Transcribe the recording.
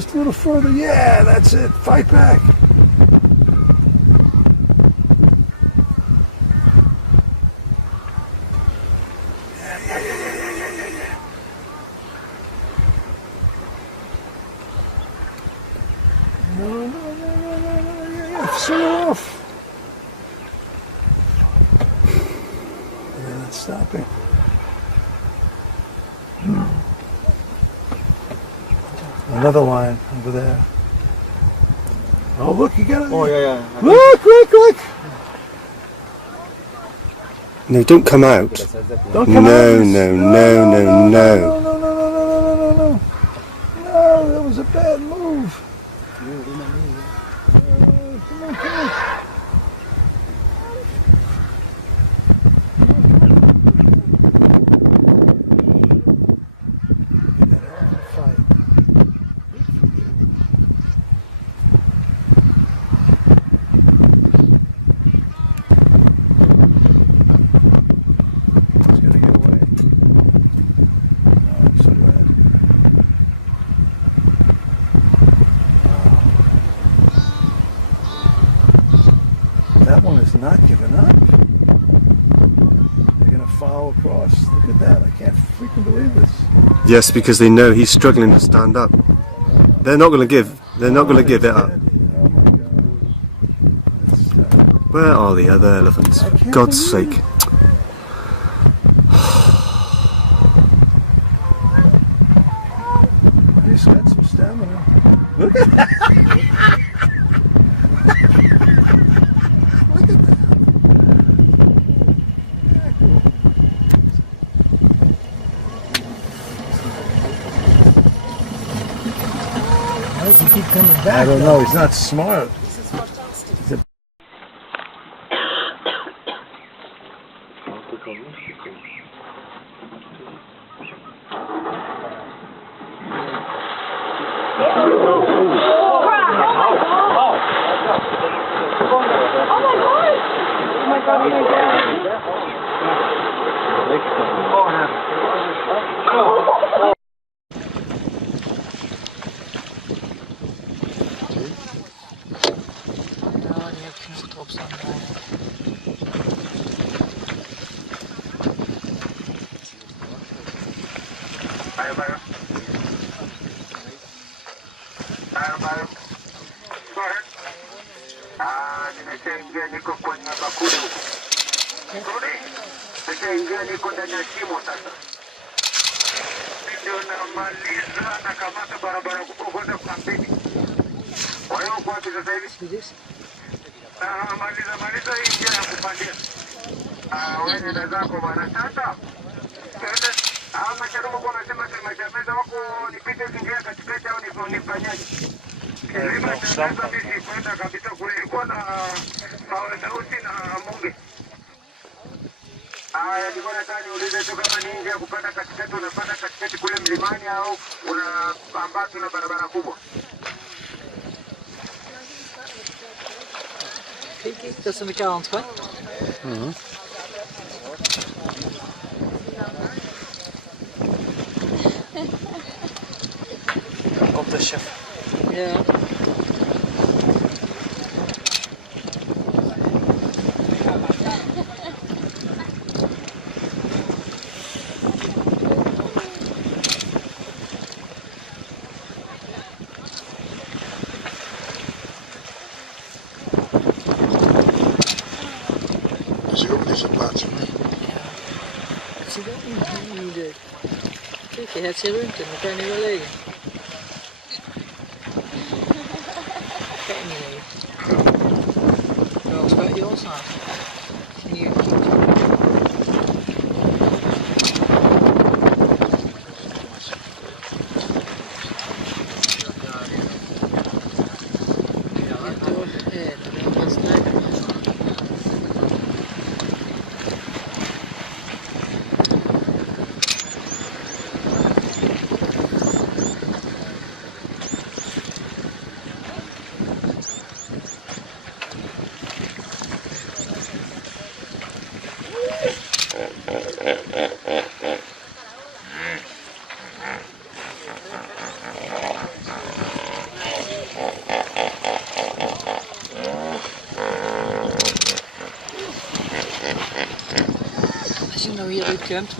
Just a little further. Yeah, that's it. Fight back. Swing her off. And stop it. Another line over there. Oh, look, you got it. Oh, yeah. Look. No, don't come out. Don't come out. No. No, that was a bad move. Yes, because they know he's struggling to stand up. They're not going to give it up. Where are the other elephants? For God's sake. He's got some stamina. Look at that. I don't know, he's not smart. Nimeingia niko ndani ya shimo sasa. Ndio namaliza na kamata barabara kubwa kwenda Kusini. Kwa hiyo kwa sasa hivi maliza hii njia ya kupandia. Wewe ndio zako bwana sasa. Masharubu kwa nasema mashameza wako nipite zingia katikati au nifanyaje? Sasa mimi kwenda kabisa kulikuwa na mawe meusi na munge. Nilikuwa nataka niulize tu kama ni njia kupanda katikati, unapanda katikati kule mlimani au unapambana na barabara kubwa? Kijk, dat is aan de kant, hè? Op de chef. Ja. Je hebt ze ruimte, dan kan je wel liggen. Geen idee. Nou, als je die ontstaan. Hier. hier uitkent.